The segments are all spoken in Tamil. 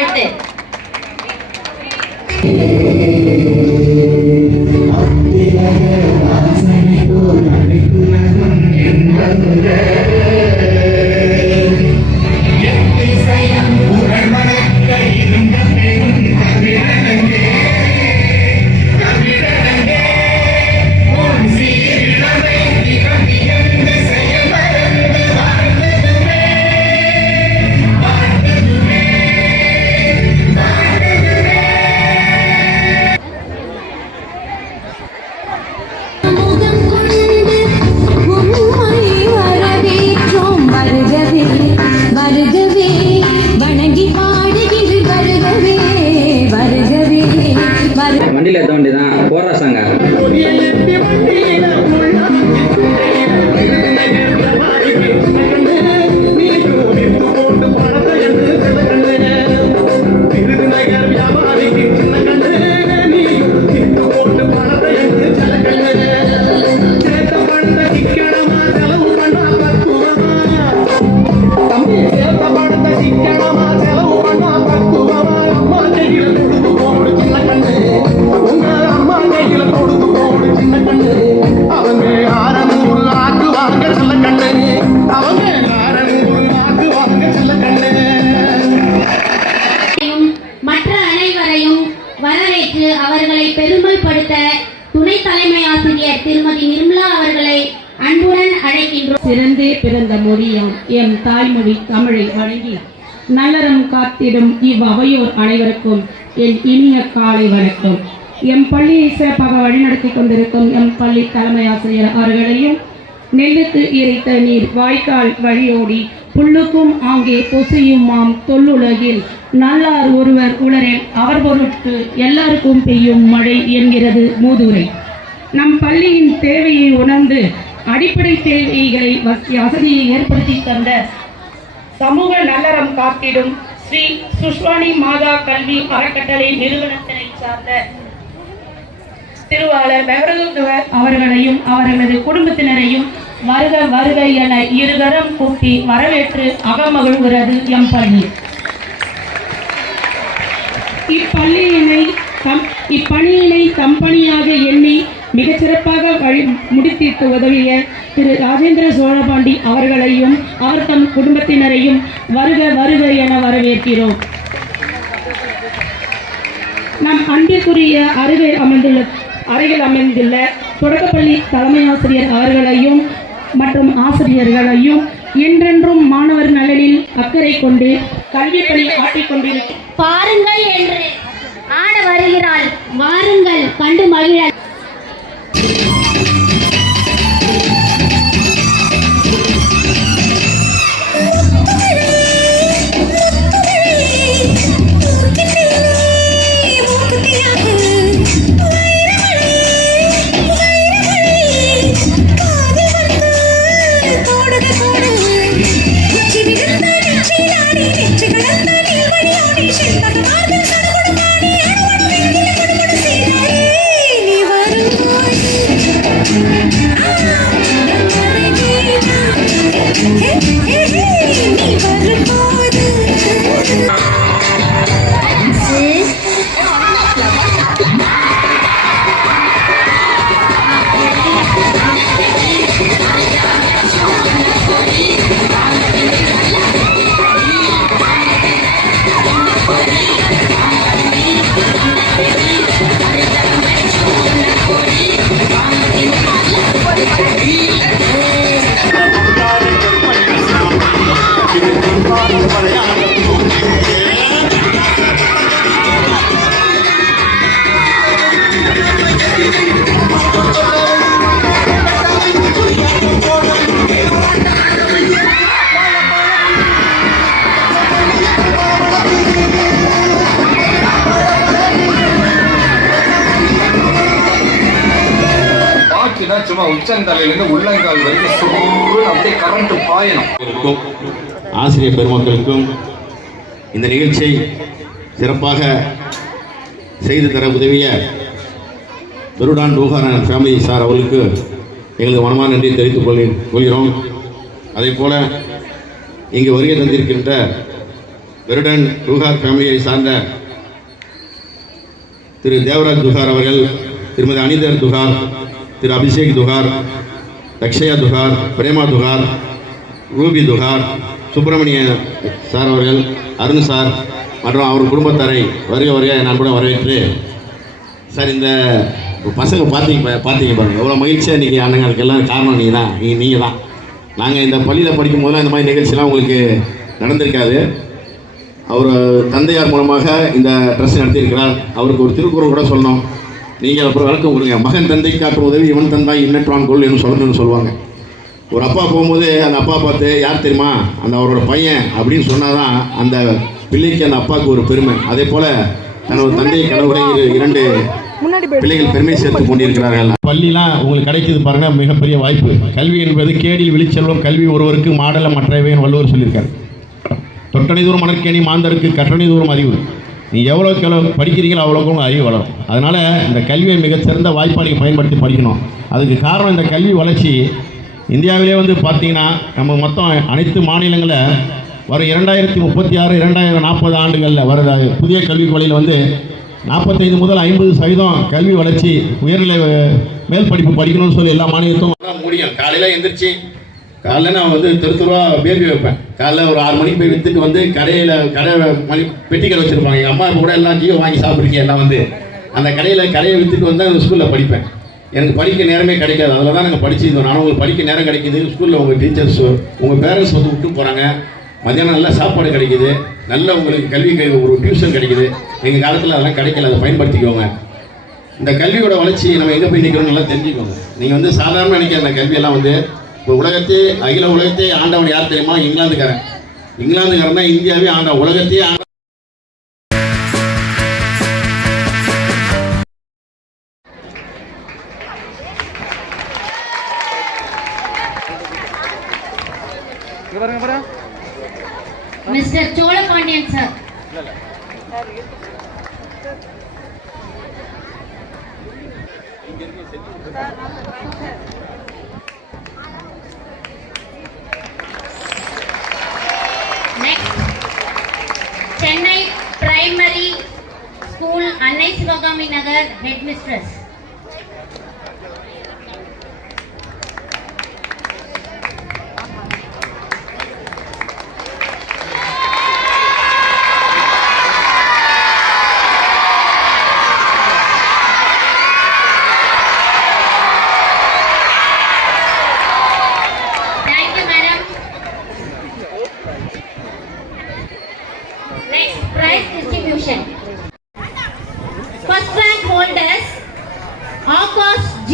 வாழ்த்து. வண்டியில் ஏற்ற வண்டி தான் போடுறாங்க. வரவேற்று அவர்களை பெருமைப்படுத்த துணை தலைமை ஆசிரியர் திருமதி நிர்மலா அவர்களை அன்புடன் அழைக்கின்றோம். சிறந்தே பிறந்த மொழியாம் எம் தாய்மொழி தமிழை வழங்கி நல்லறம் காத்திடும் இவ்வவையோர் அனைவருக்கும் என் இனிய காலை வணக்கம். எம் பள்ளியை சிறப்பாக வழிநடத்தி கொண்டிருக்கும் எம் பள்ளி தலைமை ஆசிரியர் அவர்களையும் நெல்லுக்கு இறைத்த நீர் வாய்க்கால் வழியோடி புல்லுக்கும் ஆங்கே பொசியுமாம் தொல்லுலகில் நல்லார் ஒருவர் உளரில் அவர் பொருட்டு எல்லாருக்கும் பெய்யும் மழை என்கிறது மூதுரை. நம் பள்ளியின் தேவையை உணர்ந்து அடிப்படை தேவைகளை வசதியை ஏற்படுத்தி தந்த சமூக நல்லறம் காத்திடும் ஸ்ரீ சுஷ்வானி மாதா கல்வி அறக்கட்டளை நிறுவனத்தினை சார்ந்த திருவாளர் மெஹருதுவர் அவர்களையும் அவர்களது குடும்பத்தினரையும் வருக வருக என இருகரம் கூட்டி வரவேற்று அகமகிழ்கிறது எம் பள்ளி. இப்பணியினை தம்பணியாக எண்ணி மிகச்சிறப்பாக முடித்திட்டு உதவிய திரு ராஜேந்திர சோழபாண்டி அவர்களையும் அவர் தம் குடும்பத்தினரையும் வருக வருக என வரவேற்கிறோம். நம் அன்பிற்குரிய அருகில் அமைந்துள்ள தொடக்கப்பள்ளி தலைமை ஆசிரியர் அவர்களையும் மற்றும் ஆசிரியர்களையும் என்றென்றும் மாணவர் நலனில் அக்கறை கொண்டு கல்வி பணி ஆட்டிக்கொண்டிருக்கும் பாருங்கள் என்று ஆட வருகிறாள், வாருங்கள் கண்டு மகிழ. சும்மா உச்சந்தலையிலிருந்து உள்ளங்கால் வரைக்கும் அப்படியே கரண்ட் பாயணும். ஆசிரியர் பெருமக்களுக்கும் இந்த நிகழ்ச்சியை சிறப்பாக செய்து தர உதவிய பெருடான் டூகாரன் ஃபேமிலி சார் அவர்களுக்கு எங்களுக்கு மனமான நன்றி தெரிவித்துக் கொள்கிறோம். அதே போல இங்கு வருகை தந்திருக்கின்ற பெருடன் துகார் ஃபேமிலியை சார்ந்த திரு தேவராஜ் துகார் அவர்கள், திருமதி அனிதர் துகார், திரு அபிஷேக் துகார், லக்ஷயா துகார், பிரேமா துகார், ரூபி துகார், சுப்பிரமணிய சார் அவர்கள், அருண் சார் மற்றும் அவர் குடும்பத்தாரை வருக நான் கூட வரவேற்று சார், இந்த பசங்க பார்த்தீங்க பாருங்கள் எவ்வளோ மகிழ்ச்சியாக இன்றைக்கி ஆனாங்க. அதுக்கெல்லாம் காரணம் நீங்கள் தான். நாங்கள் இந்த பள்ளியில் படிக்கும் போதெல்லாம் இந்த மாதிரி நிகழ்ச்சியெலாம் உங்களுக்கு நடந்திருக்காது. அவர் தந்தையார் மூலமாக இந்த ட்ரெஸ் நடத்தியிருக்கிறார். அவருக்கு ஒரு திருக்குறள் கூட சொல்லணும். நீங்கள் அப்புறம் விளக்கம் கொடுங்க. மகன் தந்தை காட்டும் உதவி இவன் தந்தாய் இன்னற்றான் கொள் என்று சொல்லணும்னு சொல்லுவாங்க. ஒரு அப்பா போகும்போது அந்த அப்பா பார்த்து யார் தெரியுமா அந்த அவரோட பையன் அப்படின்னு சொன்னால் தான் அந்த பிள்ளைக்கு அந்த அப்பாவுக்கு ஒரு பெருமை. அதே போல் தன்னோட தந்தை கணவரை 2 பிள்ளைகள் பெருமை சேர்த்து கொண்டிருக்கிறார்கள். பள்ளிலாம் உங்களுக்கு கிடைக்கிது பாருங்கள், மிகப்பெரிய வாய்ப்பு. கல்வி என்பது கேடில் விழிச்செல்வம், கல்வி ஒருவருக்கு மாடல மற்றவைன்னு வள்ளுவர் சொல்லியிருக்காரு. தொட்டனை தூரம் மணற்கேணி மாந்தருக்கு கற்றனை தூரம் அறிவு. நீ எவ்வளோக்கு படிக்கிறீங்களோ அவ்வளோக்கு உங்கள் அறிவு வளரும். அதனால் இந்த கல்வியை மிகச்சிறந்த வாய்ப்பாக நீங்கள் பயன்படுத்தி படிக்கணும். அதுக்கு காரணம் இந்த கல்வி வளர்ச்சி. இந்தியாவிலே பார்த்தீங்கன்னா நம்ம மொத்தம் அனைத்து மாநிலங்களில் வரும் 2036 2040 ஆண்டுகளில் வர புதிய கல்விக் கொள்கையில் 45 முதல் 50% கல்வி வளர்ச்சி, உயர்நிலை மேல் படிப்பு படிக்கணும்னு சொல்லி எல்லா மாநிலத்தும் முடியும். காலையில் எந்திரிச்சு காலையில் நான் தெருத்துருவா பேபி வைப்பேன். காலையில் ஒரு 6 மணிக்கு போய் விற்றுட்டு கடை பெட்டிக்கடை வச்சுருப்பாங்க. எங்கள் அம்மா இப்போ கூட எல்லாம் ஜீவோ வாங்கி சாப்பிட்றீங்க. எல்லாம் அந்த கடையை விற்றுட்டு அந்த ஸ்கூலில் படிப்பேன். எனக்கு படிக்க நேரமே கிடைக்காது. அதில் தான் நாங்கள் படிச்சுருந்தோம். நானும் உங்களுக்கு படிக்க நேரம் கிடைக்கிது. ஸ்கூலில் உங்கள் டீச்சர்ஸ் உங்கள் பேரண்ட்ஸ் விட்டு போகிறாங்க. மத்தியானம் நல்லா சாப்பாடு கிடைக்கிது. நல்ல உங்களுக்கு கல்வி ஒரு டியூஷன் கிடைக்கிது. எங்கள் காலத்தில் அதெல்லாம் கிடைக்கல. அதை பயன்படுத்திக்கோங்க. இந்த கல்வியோட வளர்ச்சி நம்ம எங்கே போய் நிற்கிறோம் நல்லா தெரிஞ்சுக்கோங்க. நீங்கள் சாதாரண நினைக்கிற அந்த கல்வியெல்லாம் இப்போ அகில உலகத்தையே ஆண்டவன் யார் தெரியுமா? இங்கிலாந்துக்காரன் தான் இந்தியாவே ஆண்ட உலகத்தையே ஆண்ட. Mr. Cholapandian sir. Next, Chennai Primary School, Annai Sivagami Nagar, Headmistress. Next, prize distribution. First rank holders, Akash G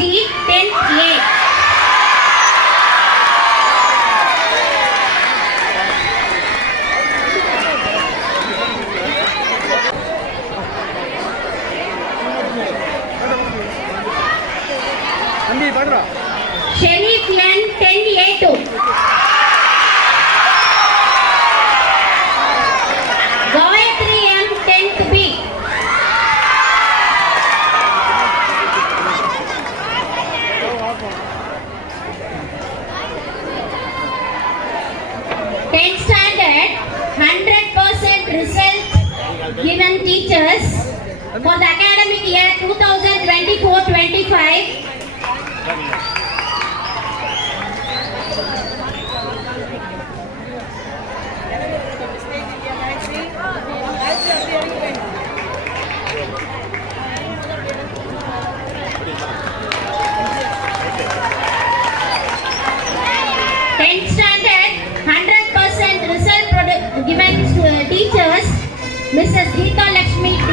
10A. Sharif N 10A2. Gayatri M 10th B. Tenth standard, 100% result given teachers for the academic year 2024-25. Tenth standard, 100% result given teachers, Mrs. Geeta Lakshmi P.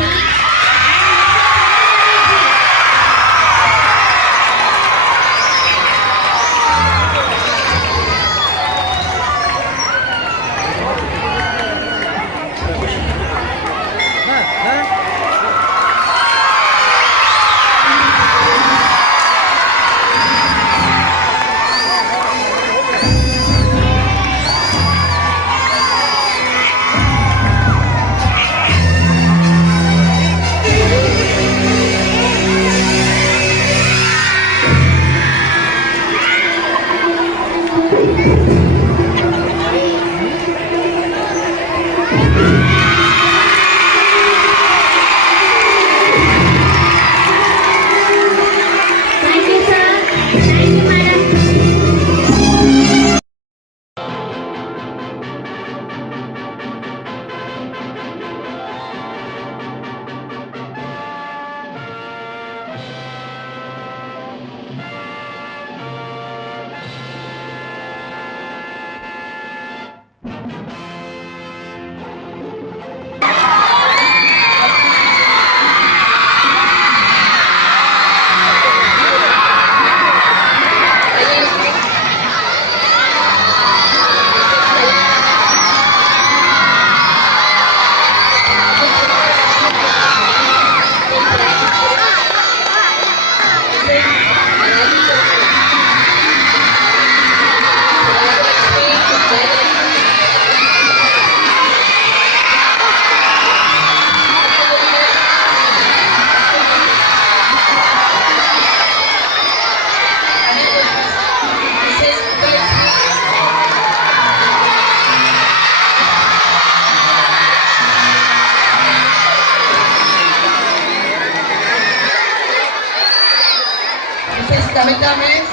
Amita Miss.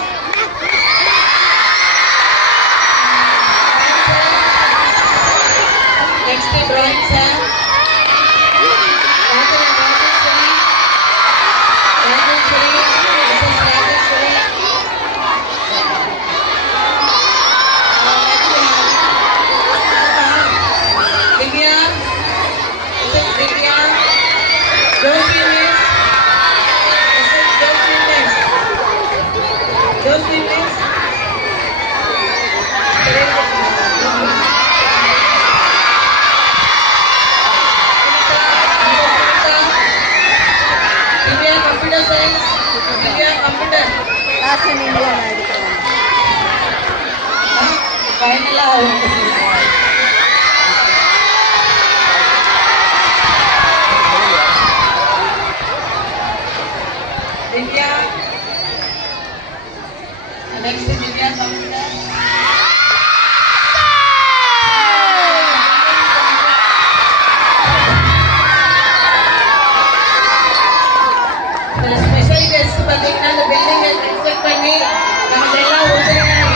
Next drawing sir. Next is Divya Computer. Special guest பார்த்தீங்கன்னா இந்த பில்டிங் எக்ஸ்பெக்ட் பண்ணி நமக்கு எல்லாம் உறுதுணையா இருக்க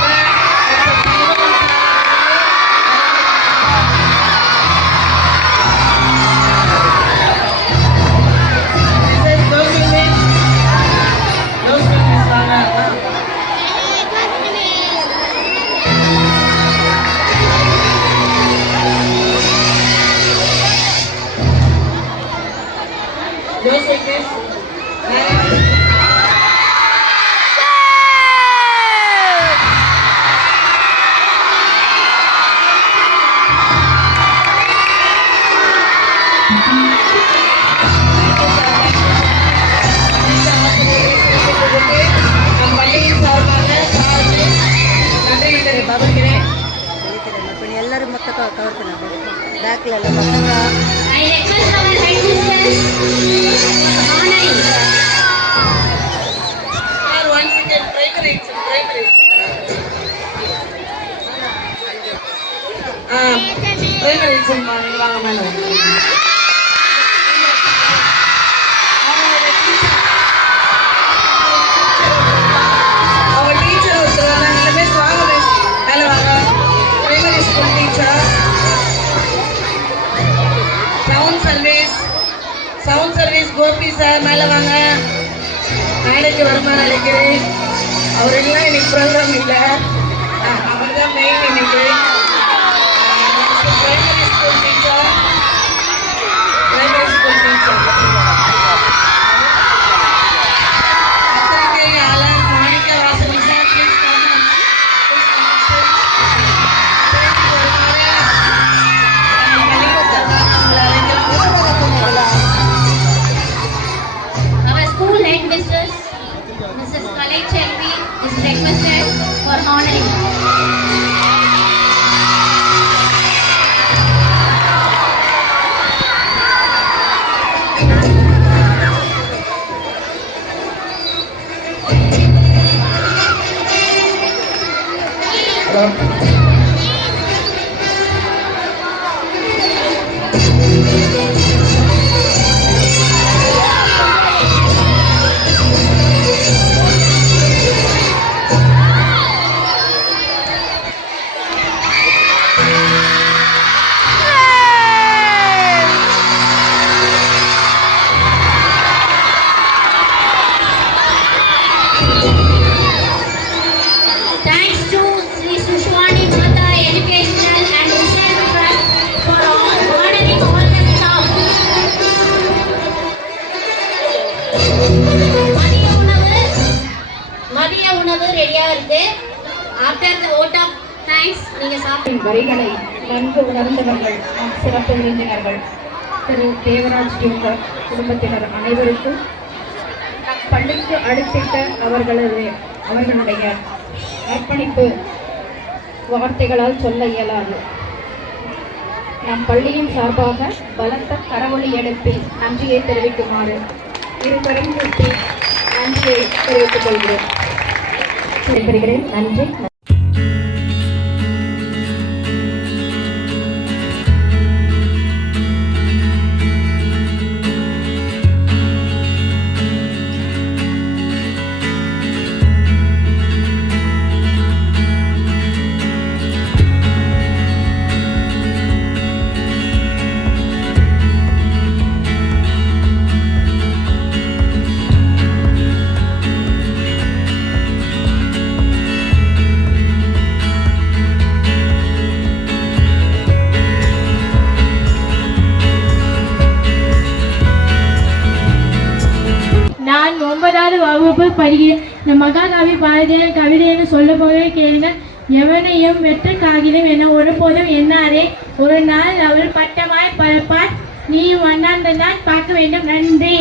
ಎಲ್ಲರೂ ಮತ್ತೆ ಕವರ್ತೀನಿ ಬ್ಯಾಕ್ಲೆಲ್ಲ ಪಸಂಗ I request our head sisters honor. once again primary வாங்க madam sound service Gopi sir மேலே வாங்க மேடைக்கு வருமானம் நினைக்கிறேன் அவர் எல்லாம் இன்னைக்கு ப்ரோக்ராம் இல்லை அவர் தான் மெயின் இன்னைக்கு பிரைமரி ஸ்கூல் டீச்சர் பத்திரிகை Alan Manikka Vasan sir please Our school headmistress, Mrs. Kalai Chelvi, is requested for honoring. Thanks to Sri Sushwani Mata Educational and Research Trust for honoring all the staff. மதிய உணவு ரெடியா இருக்கு. After the vote of thanks நீங்க சாப்பிடும் வரிகளை நன்கு உணர்ந்தவர்கள் நம் சிறப்பு விருந்தினர்கள் திரு தேவராஜ் ஜோக்கர் குடும்பத்தினர் அனைவருக்கும் நம் பள்ளிக்கு அளித்திட்ட அவர்களுடைய அர்ப்பணிப்பு வார்த்தைகளால் சொல்ல இயலாது. நம் பள்ளியின் சார்பாக பலத்த கரவொலி எழுப்பி நன்றியை தெரிவிக்குமாறு இருவரும் கூட்டி நன்றியை தெரிவித்துக் கொள்கிறேன். நன்றி. 9வது வகுப்பு படிக்கிறேன். இந்த மகாகவி பாரதிய கவிதைன்னு சொல்ல போவே கேளுங்க. எவனையும் வெற்ற காகிதம் என ஒருபோதும் எண்ணாதே, ஒரு நாள் அவள் பட்டமாய் பறப்பார், நீ வண்ணாந்த நாள் பார்க்க வேண்டும். நன்றி.